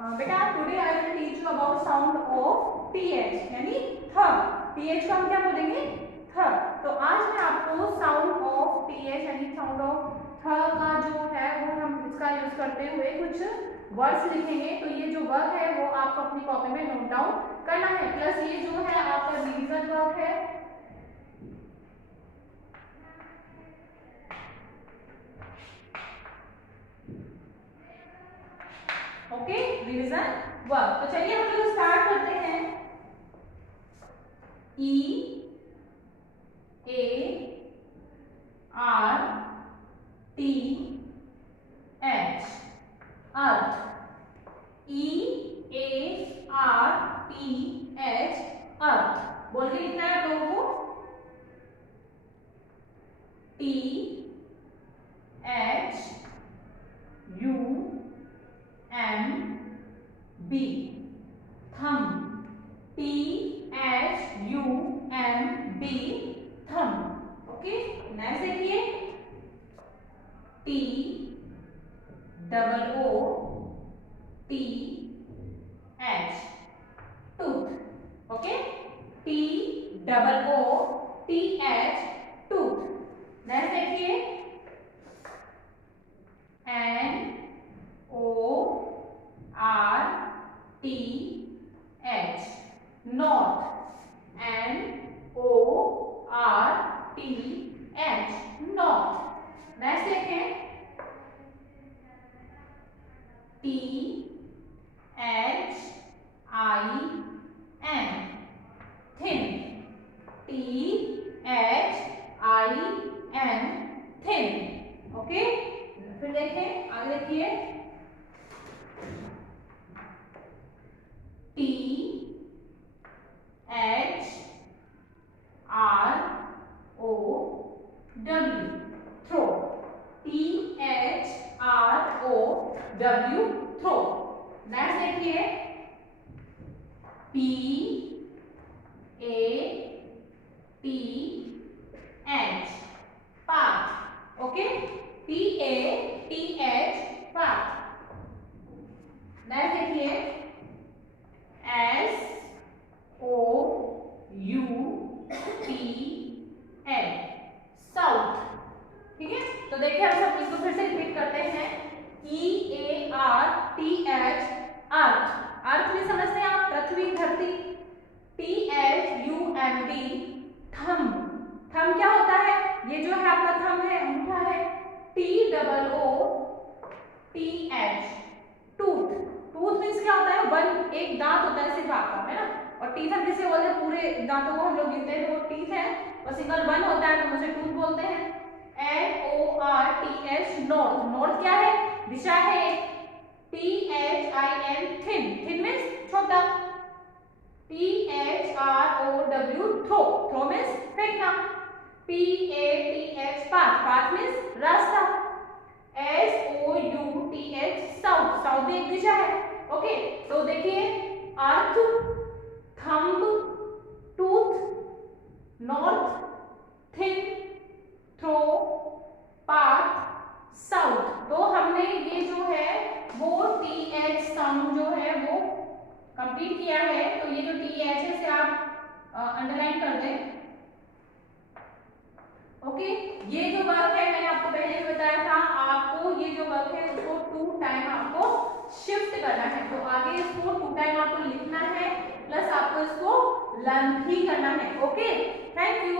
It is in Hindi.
बेटा today I will teach you about sound of TH यानी थ। टीएच को हम क्या बोलेंगे? थ। तो आज मैं आपको साउंड ऑफ टीएच यानी साउंड ऑफ थ का जो है वो हम इसका यूज करते हुए कुछ वर्ड्स लिखेंगे। तो ये जो वर्क है वो आपको अपनी कॉपी में नोट डाउन करना है, प्लस ये जो है आपका रिवीजन वर्क है। Okay, revision work. तो चलिए हम लोग स्टार्ट करते हैं। E A R T H earth. E A R T H earth बोल के लिखना है आप लोगों को। T H U M B thumb. T H U M B thumb. Okay, next देखिए T double O T H tooth. Okay, T double O T H tooth. Next देखिए N O R T H north. N O R T H north. Next देखें T H I N thin. T H I N thin. Okay, फिर देखें आगे देखिए T H R O W throw. T H R O W throw. Next देखिए P A T H path. Okay, P A T H path. Next देखिए S O U T L south. ठीक है, तो देखिए हम सब इसको फिर से रिपीट करते हैं। E A R T H earth. Earth में समझते हैं आप पृथ्वी धरती। T H U M B thumb. Thumb क्या होता है? ये जो है आपका थम है, अंगूठा है। T double O T H tooth. Tooth means क्या होता है? वन, एक दांत होता है सिर्फ आपका, है ना। और टीथ हम किसे बोलते हैं? पूरे दांतों को हम लोग गिनते हैं वो टीथ है, और सिंगल वन होता है तो उसे टूथ बोलते हैं। N O R T H north. North क्या है? दिशा है। T H I N thin. Thin means छोटा। T H R O W throw. Throw means फेंकना। P A T H path. Path means रास्ता। S O U T H south. South भी एक दिशा है। ओके, तो देखिए earth, thumb, tooth, north, thin, throw, path, south. तो हमने ये जो है वो टी एच साउंड जो है वो कंप्लीट किया है। तो ये जो टी एच है इसे आप अंडरलाइन कर दें। ओके, ये जो वर्क है मैंने आपको पहले भी बताया था, आपको ये जो वर्क है उसको 2 टाइम आपको शिफ्ट करना है। तो आगे इसको 2 टाइम आपको लिखना है, प्लस आपको इसको लर्न भी करना है। Okay, thank you.